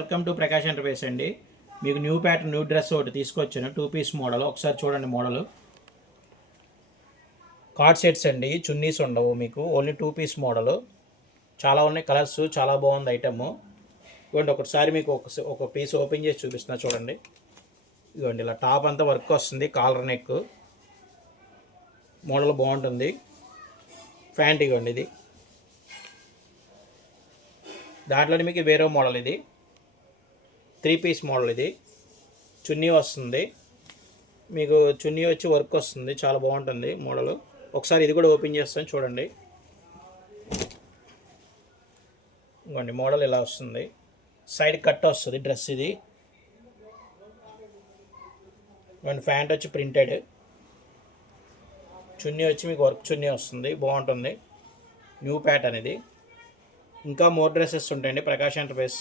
Welcome to Prakash enterprise అండి. మీకు new pattern new dress ఒకటి తీసుకొచ్చాను. 2 పీస్ మోడల్. ఒకసారి చూడండి మోడల్. కార్డ్ సెట్స్ అండి, చున్నీస్ ఉండవు మీకు. Only 2 piece model. చాలా ఉన్నాయి కలర్స్, చాలా బాగుంది ఐటమ్. ఇదిగోండి ఒకసారి మీకు ఒక పీస్ ఓపెన్ చేసి చూపిస్తున్నా చూడండి. ఇదిగోండి ఇలా టాప్ అంతా వర్క్ వస్తుంది, కాలర్ నెక్ మోడల్ బాగుంటుంది. ప్యాంట్ ఇవ్వండి ఇది. దాంట్లోనే మీకు వేరే మోడల్ ఇది 3 పీస్ మోడల్. ఇది చున్నీ వస్తుంది మీకు. చున్నీ వచ్చి వర్క్ వస్తుంది, చాలా బాగుంటుంది మోడల్. ఒకసారి ఇది కూడా ఓపెన్ చేస్తాను చూడండి. ఇంకోండి మోడల్ ఇలా వస్తుంది, సైడ్ కట్ వస్తుంది డ్రెస్ ఇది. ఇంకోండి ప్యాంట్ వచ్చి ప్రింటెడ్, చున్నీ వచ్చి మీకు వర్క్ చున్నీ వస్తుంది, బాగుంటుంది. న్యూ ప్యాటర్న్ ఇది. ఇంకా మోర్ డ్రెస్సెస్ ఉంటాయండి ప్రకాష్ ఎంటర్ప్రైజ్